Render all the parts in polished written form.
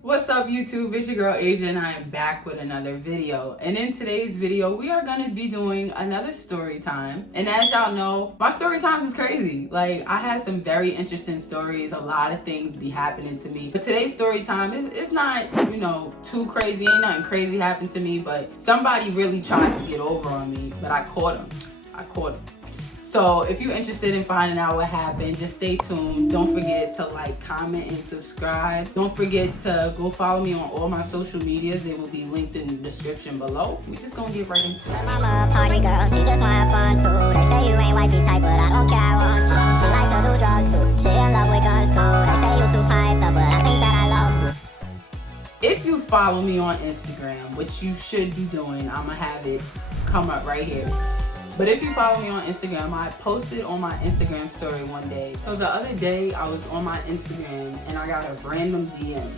What's up YouTube, it's your girl Asia and I am back with another video. And in today's video, we are going to be doing another story time. And as y'all know, my story times is crazy. Like, I have some very interesting stories, a lot of things be happening to me. But today's story time is not, too crazy. Ain't nothing crazy happened to me, but somebody really tried to get over on me, but I caught him. So if you're interested in finding out what happened, just stay tuned. Don't forget to like, comment, and subscribe. Don't forget to go follow me on all my social medias. It will be linked in the description below. We just gonna get right into it. Mama, party girl, she just wanna have fun too. They say you ain't wifey type, but I don't care, I want you. She like to do drugs too. She in love with guns too. They say you too piped up, but I think that I love you. If you follow me on Instagram, which you should be doing, I'ma have it come up right here. But if you follow me on Instagram, I posted on my Instagram story one day. So the other day I was on my Instagram and I got a random DM.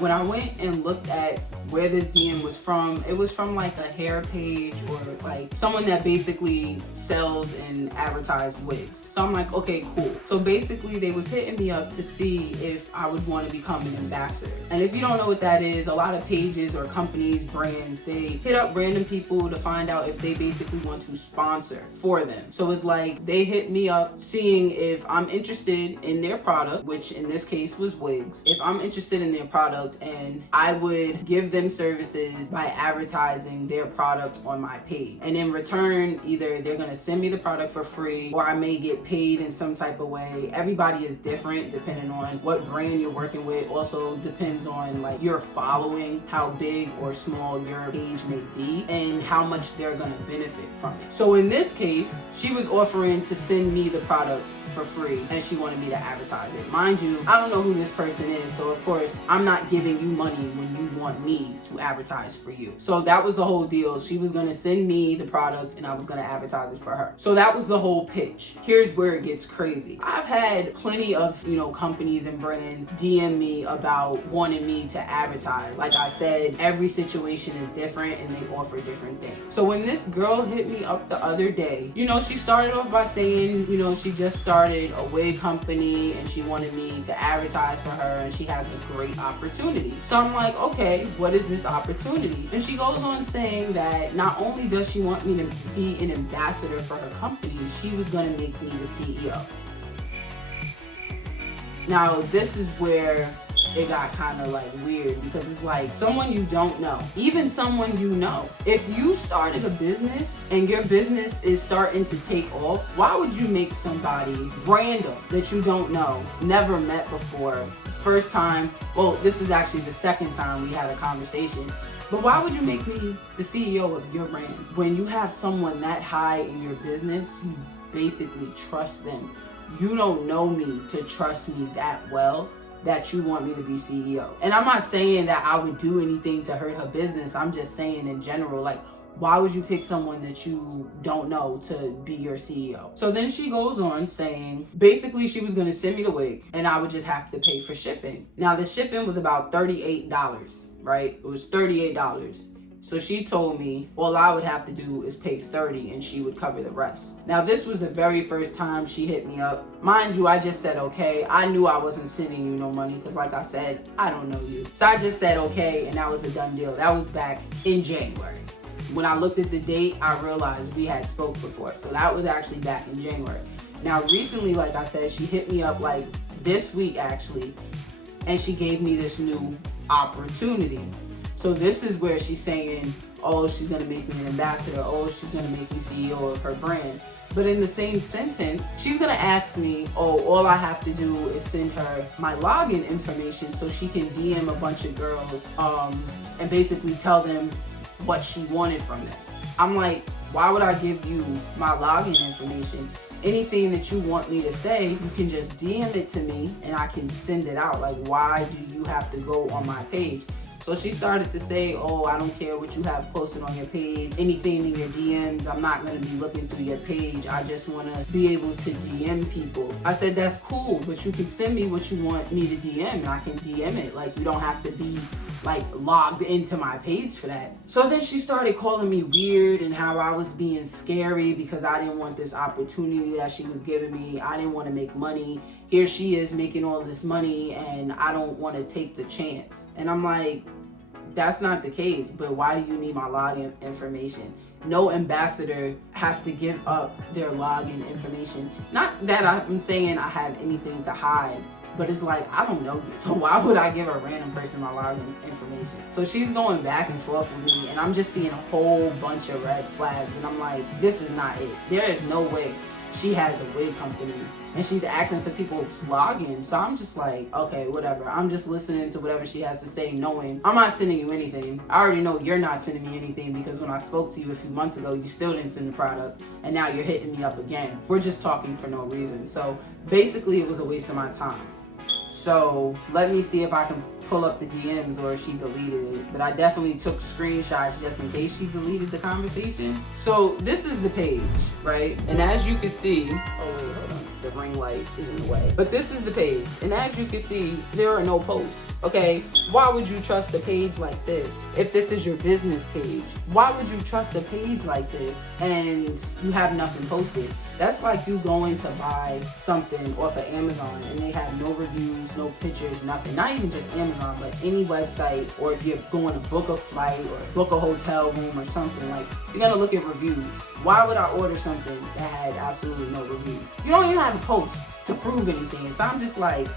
When I went and looked at where this DM was from, it was from like a hair page or like someone that basically sells and advertises wigs. So I'm like, okay, cool. So basically they was hitting me up to see if I would want to become an ambassador. And if you don't know what that is, a lot of pages or companies, brands, they hit up random people to find out if they basically want to sponsor for them. So it's like they hit me up seeing if I'm interested in their product, which in this case was wigs. If I'm interested in their product, and I would give them services by advertising their product on my page. And in return, either they're gonna send me the product for free or I may get paid in some type of way. Everybody is different depending on what brand you're working with. Also depends on like your following, how big or small your page may be, and how much they're gonna benefit from it. So in this case, she was offering to send me the product for free and she wanted me to advertise it. Mind you, I don't know who this person is, so of course I'm not giving you money when you want me to advertise for you. So that was the whole deal. She was gonna send me the product and I was gonna advertise it for her. So that was the whole pitch. Here's where it gets crazy. I've had plenty of, companies and brands DM me about wanting me to advertise. Like I said, every situation is different and they offer different things. So when this girl hit me up the other day, she started off by saying, she just started a wig company and she wanted me to advertise for her and she has a great opportunity. So I'm like, okay, what is this opportunity? And she goes on saying that not only does she want me to be an ambassador for her company, she was gonna make me the CEO. Now this is where it got kind of like weird, because it's like someone you don't know, even someone you know. If you started a business and your business is starting to take off, why would you make somebody random that you don't know, never met before, first time, well, this is actually the second time we had a conversation, but why would you make me the CEO of your brand? When you have someone that high in your business, you basically trust them. You don't know me to trust me that well that you want me to be CEO. And I'm not saying that I would do anything to hurt her business. I'm just saying in general, like, why would you pick someone that you don't know to be your CEO? So then she goes on saying, basically she was gonna send me the wig and I would just have to pay for shipping. Now the shipping was about $38, right? It was $38. So she told me all I would have to do is pay $30 and she would cover the rest. Now this was the very first time she hit me up. Mind you, I just said okay. I knew I wasn't sending you no money because like I said, I don't know you. So I just said okay and that was a done deal. That was back in January. When I looked at the date, I realized we had spoke before. So that was actually back in January. Now recently, like I said, she hit me up like this week actually, and she gave me this new opportunity. So this is where she's saying, oh, she's gonna make me an ambassador. Oh, she's gonna make me CEO of her brand. But in the same sentence, she's gonna ask me, oh, all I have to do is send her my login information so she can DM a bunch of girls and basically tell them what she wanted from them. I'm like, why would I give you my login information? Anything that you want me to say, you can just DM it to me and I can send it out. Like, why do you have to go on my page? So she started to say, oh, I don't care what you have posted on your page, anything in your DMs, I'm not gonna be looking through your page. I just wanna be able to DM people. I said, that's cool, but you can send me what you want me to DM and I can DM it. Like, you don't have to be like logged into my page for that. So then she started calling me weird and how I was being scary because I didn't want this opportunity that she was giving me. I didn't want to make money. Here she is making all this money and I don't want to take the chance. And I'm like, that's not the case, but why do you need my login information? No ambassador has to give up their login information. Not that I'm saying I have anything to hide, but it's like, I don't know you, so why would I give a random person my login information? So she's going back and forth with me, and I'm just seeing a whole bunch of red flags, and I'm like, this is not it. There is no way she has a wig company, and she's asking for people's login. So I'm just like, okay, whatever. I'm just listening to whatever she has to say, knowing I'm not sending you anything. I already know you're not sending me anything because when I spoke to you a few months ago, you still didn't send the product, and now you're hitting me up again. We're just talking for no reason. So basically, it was a waste of my time. So let me see if I can pull up the DMs or if she deleted it. But I definitely took screenshots just in case she deleted the conversation. So this is the page, right? And as you can see, oh wait, hold on. The ring light is in the way. But this is the page. And as you can see, there are no posts. Okay, why would you trust a page like this if this is your business page? Why would you trust a page like this and you have nothing posted? That's like you going to buy something off of Amazon and they have no reviews, no pictures, nothing. Not even just Amazon, but any website, or if you're going to book a flight or book a hotel room or something, like you're gonna look at reviews. Why would I order something that had absolutely no reviews? You don't even have a post to prove anything. So I'm just like,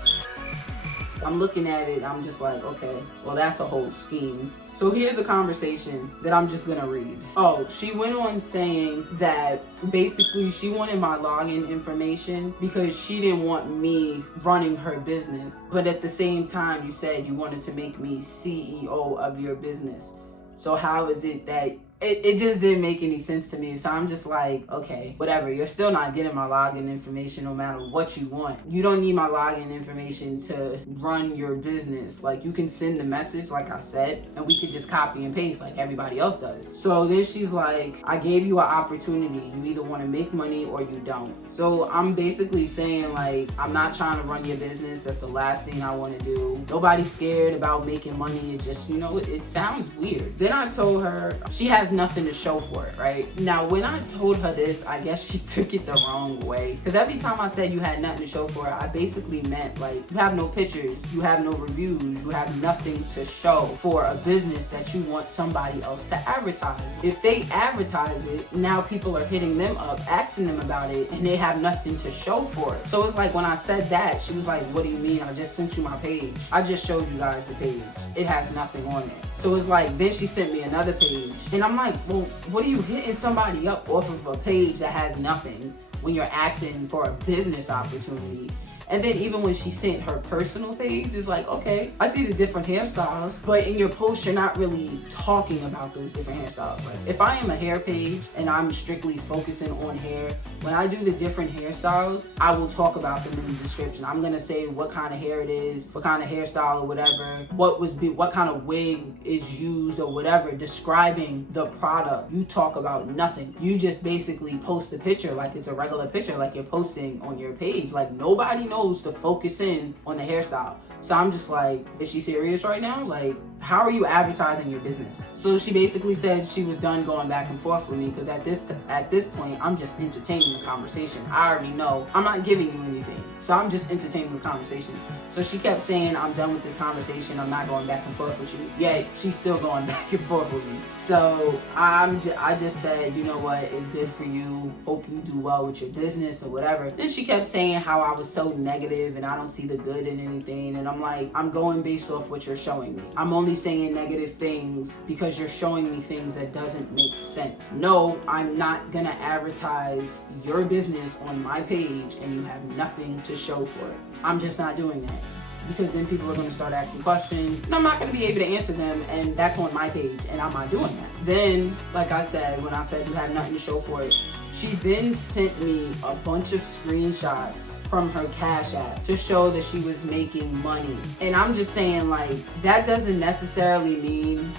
I'm looking at it, I'm just like, okay, well, that's a whole scheme. So here's a conversation that I'm just gonna read. Oh, she went on saying that basically she wanted my login information because she didn't want me running her business. But at the same time, you said you wanted to make me CEO of your business. So how is it that it just didn't make any sense to me? So I'm just like, okay, whatever. You're still not getting my login information no matter what you want. You don't need my login information to run your business. Like, you can send the message, like I said, and we could just copy and paste like everybody else does. So then she's like, I gave you an opportunity. You either want to make money or you don't. So I'm basically saying, like, I'm not trying to run your business. That's the last thing I want to do. Nobody's scared about making money. It just, you know, it sounds weird. Then I told her she has nothing to show for it, right? Now, when I told her this, I guess she took it the wrong way. Because every time I said you had nothing to show for it, I basically meant, like, you have no pictures, you have no reviews, you have nothing to show for a business that you want somebody else to advertise. If they advertise it, now people are hitting them up, asking them about it, and they have nothing to show for it. So it's like, when I said that, she was like, what do you mean? I just sent you my page. I just showed you guys the page. It has nothing on it. So it's like, then she sent me another page. And I'm like, well, what are you hitting somebody up off of a page that has nothing when you're asking for a business opportunity? And then even when she sent her personal page, it's like, okay, I see the different hairstyles, but in your post, you're not really talking about those different hairstyles. Like, if I am a hair page and I'm strictly focusing on hair, when I do the different hairstyles, I will talk about them in the description. I'm gonna say what kind of hair it is, what kind of hairstyle or whatever, what kind of wig is used or whatever, describing the product. You talk about nothing. You just basically post the picture like it's a regular picture, like you're posting on your page. Like, nobody knows to focus in on the hairstyle. So I'm just like, is she serious right now? Like, how are you advertising your business? So she basically said she was done going back and forth with me because at this point, I'm just entertaining the conversation. I already know I'm not giving you anything. So I'm just entertaining the conversation. So she kept saying, I'm done with this conversation. I'm not going back and forth with you. Yet she's still going back and forth with me. So I just said, you know what, it's good for you. Hope you do well with your business or whatever. Then she kept saying how I was so negative and I don't see the good in anything. And I'm like, I'm going based off what you're showing me. I'm only saying negative things because you're showing me things that doesn't make sense. No, I'm not gonna advertise your business on my page and you have nothing to show for it. I'm just not doing that. Because then people are going to start asking questions and I'm not going to be able to answer them, and that's on my page and I'm not doing that. Then, like I said, when I said you have nothing to show for it, she then sent me a bunch of screenshots from her Cash App to show that she was making money. And I'm just saying, like, that doesn't necessarily mean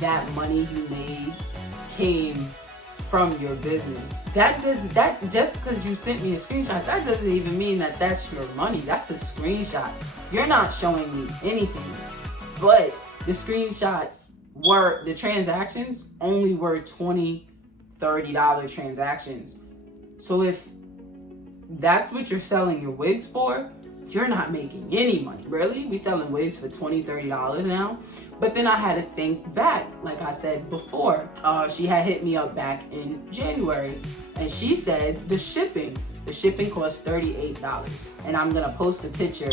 that money you made came from your business. That just because you sent me a screenshot, that doesn't even mean that that's your money. That's a screenshot. You're not showing me anything. But The screenshots were, the transactions only were $20, $30 transactions. So if that's what you're selling your wigs for, you're not making any money. Really? We selling wigs for $20, $30 now? But then I had to think back. Like I said before, she had hit me up back in January, and she said the shipping cost $38. And I'm gonna post a picture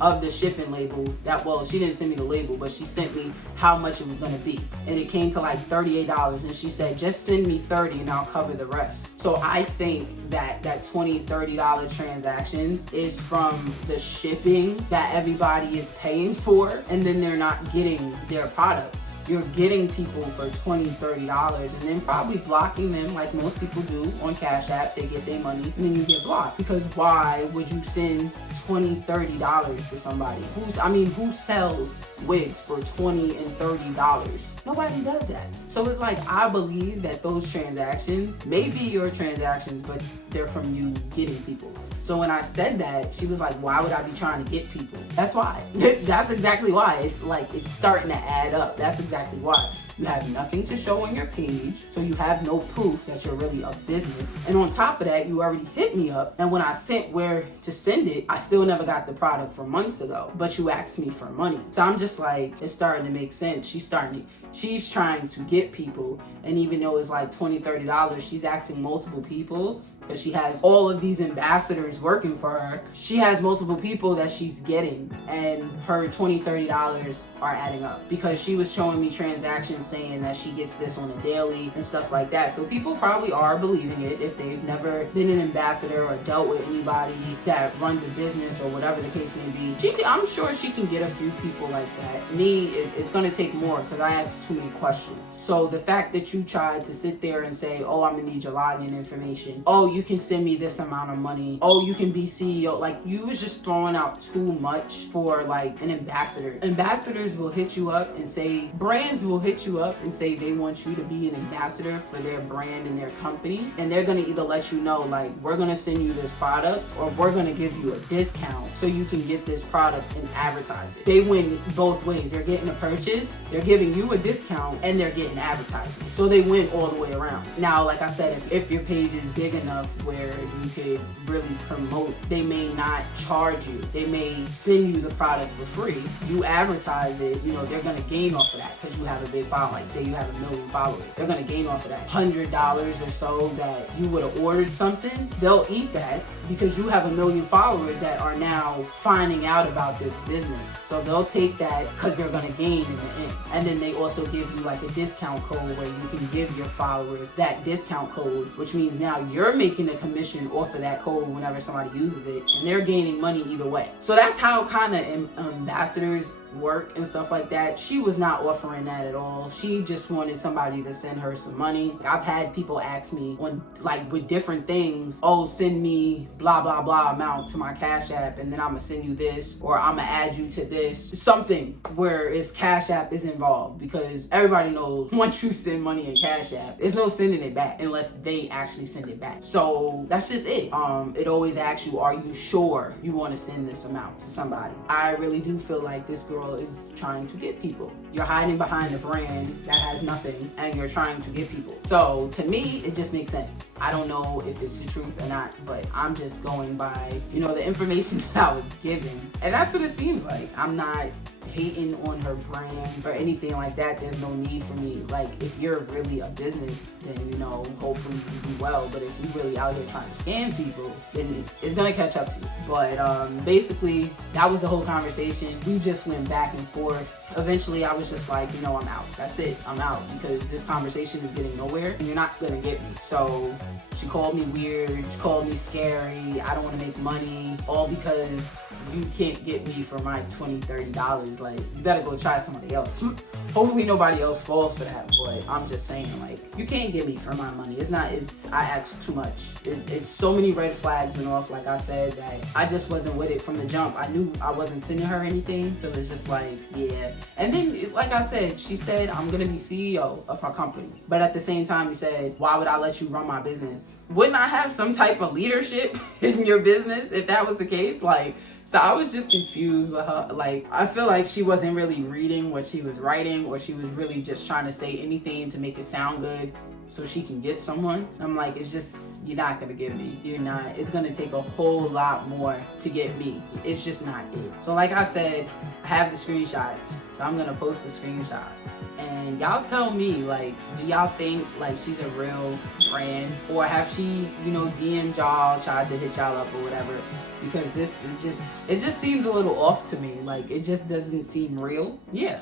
of the shipping label that, well, she didn't send me the label, but she sent me how much it was gonna be. And it came to like $38, and she said, just send me 30 and I'll cover the rest. So I think that $20, $30 transactions is from the shipping that everybody is paying for, and then they're not getting their product. You're getting people for $20, $30 and then probably blocking them like most people do on Cash App. They get their money and then you get blocked. Because why would you send $20, $30 to somebody? Who sells wigs for $20 and $30? Nobody does that. So it's like, I believe that those transactions may be your transactions, but they're from you getting people. So when I said that, she was like, why would I be trying to get people? That's why. That's exactly why. It's like, it's starting to add up. That's exactly why. You have nothing to show on your page, so you have no proof that you're really a business. And on top of that, you already hit me up, and when I sent where to send it, I still never got the product from months ago, but you asked me for money. So I'm just like, it's starting to make sense. She's trying to get people, and even though it's like $20, $30, she's asking multiple people, because she has all of these ambassadors working for her. She has multiple people that she's getting, and her $20, $30 are adding up, because she was showing me transactions saying that she gets this on a daily and stuff like that. So people probably are believing it if they've never been an ambassador or dealt with anybody that runs a business or whatever the case may be. I'm sure she can get a few people like that. Me, it's gonna take more, because I asked too many questions. So the fact that you tried to sit there and say, oh, I'm gonna need your login information. Oh, you can send me this amount of money. Oh, you can be CEO. Like, you was just throwing out too much for like an ambassador. Ambassadors will hit you up and say, brands will hit you up and say they want you to be an ambassador for their brand and their company. And they're gonna either let you know, like, we're gonna send you this product, or we're gonna give you a discount so you can get this product and advertise it. They win both ways. They're getting a purchase, they're giving you a discount, and they're getting advertising. So they win all the way around. Now, like I said, if your page is big enough where you could really promote, they may not charge you. They may send you the product for free. You advertise it, they're gonna gain off of that because you have a big following. Like, say you have 1 million followers. They're gonna gain off of that. $100 or so that you would have ordered something, they'll eat that because you have 1 million followers that are now finding out about this business. So they'll take that because they're gonna gain in the end. And then they also give you like a discount code where you can give your followers that discount code, which means now you're making a commission off of that code whenever somebody uses it, and they're gaining money either way. So that's how kind of ambassadors work and stuff like that. She was not offering that at all. She just wanted somebody to send her some money. I've had people ask me on, like, with different things, oh, send me blah blah blah amount to my Cash App, and then I'm gonna send you this, or I'm gonna add you to this, something where it's Cash App is involved, because everybody knows once you send money in Cash App, there's no sending it back unless they actually send it back. So that's just it. It always asks you, are you sure you want to send this amount to somebody? I really do feel like this girl is trying to get people. You're hiding behind a brand that has nothing, and you're trying to get people. So to me, it just makes sense. I don't know if it's the truth or not, but I'm just going by, the information that I was given. And that's what it seems like. I'm not hating on her brand or anything like that. There's no need for me. Like, if you're really a business, then hopefully you do well. But if you're really out here trying to scam people, then it's gonna catch up to you. But basically, that was the whole conversation. We just went back and forth. Eventually, I was just like, I'm out. That's it. I'm out, because this conversation is getting nowhere, and you're not gonna get me. So she called me weird. She called me scary. I don't want to make money, all because you can't get me for my $20, $30. Like, you better go try somebody else. Hopefully nobody else falls for that, but I'm just saying, like, you can't get me for my money. I asked too much. It's so many red flags went off, like I said, that I just wasn't with it from the jump. I knew I wasn't sending her anything, so it's just like, yeah. And then, like I said, she said, I'm gonna be CEO of her company. But at the same time, you said, why would I let you run my business? Wouldn't I have some type of leadership in your business if that was the case? Like, So I was just confused with her. Like, I feel like she wasn't really reading what she was writing, or she was really just trying to say anything to make it sound good so she can get someone. I'm like, it's just, you're not gonna get me. You're not. It's gonna take a whole lot more to get me. It's just not it. So like I said, I have the screenshots. So I'm gonna post the screenshots. And y'all tell me, like, do y'all think like she's a real brand? Or have she, you know, DM'd y'all, tried to hit y'all up or whatever? Because it just seems a little off to me. Like, it just doesn't seem real. Yeah.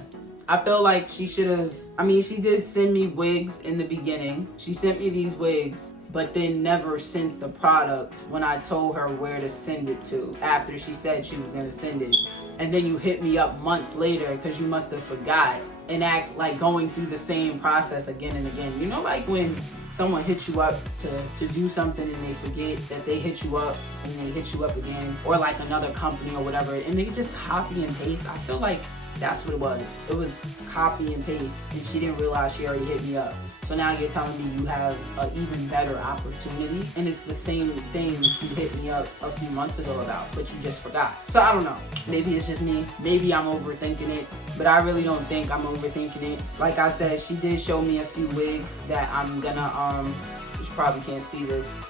I feel like she should have, I mean, she did send me wigs in the beginning. She sent me these wigs, but then never sent the product when I told her where to send it to after she said she was gonna send it. And then you hit me up months later because you must have forgot and act like going through the same process again and again. You know, like when someone hits you up to do something and they forget that they hit you up and they hit you up again, or like another company or whatever, and they just copy and paste. I feel like that's what it was. It was copy and paste, and she didn't realize she already hit me up. So now you're telling me you have an even better opportunity, and it's the same thing you hit me up a few months ago about, but you just forgot. So I don't know. Maybe it's just me. Maybe I'm overthinking it, but I really don't think I'm overthinking it. Like I said, she did show me a few wigs that I'm gonna, you probably can't see this,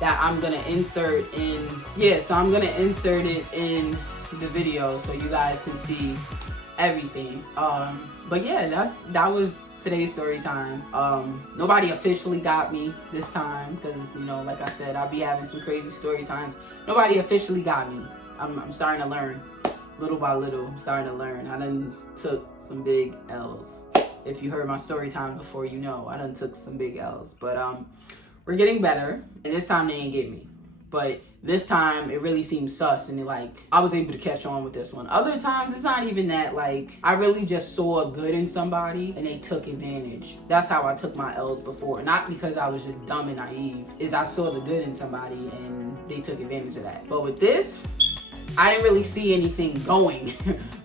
that I'm gonna insert in, yeah, so I'm gonna insert it in the video so you guys can see everything. But yeah, that was today's story time. Nobody officially got me this time because, you know, like I said, I'll be having some crazy story times. Nobody officially got me. I'm starting to learn little by little. I'm starting to learn. I done took some big L's. If you heard my story time before, you know I done took some big L's, but we're getting better, and this time they ain't get me. But this time it really seemed sus, and like I was able to catch on with this one. Other times it's not even that. Like, I really just saw good in somebody and they took advantage. That's how I took my L's before. Not because I was just dumb and naive, is I saw the good in somebody and they took advantage of that. But with this, I didn't really see anything going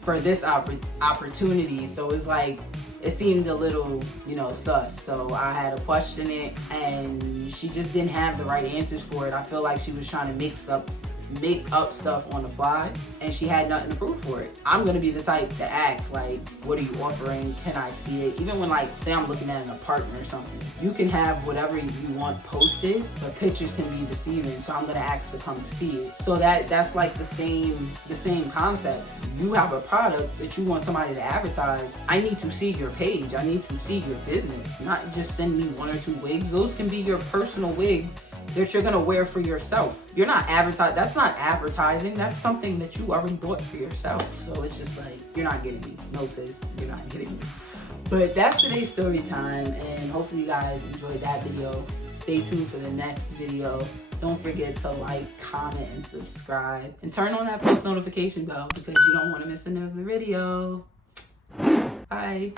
for this opportunity. So it's like, it seemed a little, you know, sus. So I had to question it, and she just didn't have the right answers for it. I feel like she was trying to make up stuff on the fly, and she had nothing to prove for it. I'm gonna be the type to ask, like, what are you offering? Can I see it? Even when, like, say I'm looking at an apartment or something, you can have whatever you want posted, but pictures can be deceiving. So I'm gonna ask to come see it. So that's like the same concept. You have a product that you want somebody to advertise. I need to see your page. I need to see your business, not just send me 1 or 2 wigs. Those can be your personal wigs that you're gonna wear for yourself. You're not advertising. That's not advertising. That's something that you already bought for yourself. So it's just like, you're not getting me. No, sis, you're not getting me. But that's today's story time, and hopefully you guys enjoyed that video. Stay tuned for the next video. Don't forget to like, comment, and subscribe. And turn on that post notification bell because you don't want to miss another video. Bye.